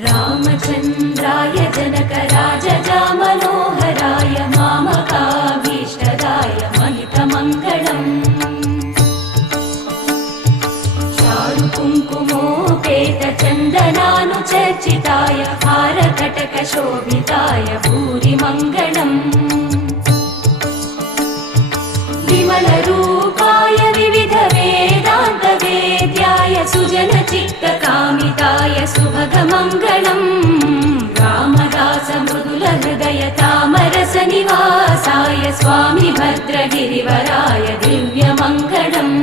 रामचन्द्राय जनकराजजामनोहराय मामकाभीष्टदाय महितमङ्गलम् चारुकुङ्कुमोपेतचन्दनानुचर्चिताय हारकटकशोभिताय भूरिमङ्गलम् विमलरूपाय विविधवेदान्तवेद्याय सुजनचित्तकामिताय सुभगमङ्गलम् रामदासमृदुलहृदय तामरसनिवासाय स्वामि भद्रगिरिवराय दिव्यमङ्गलम्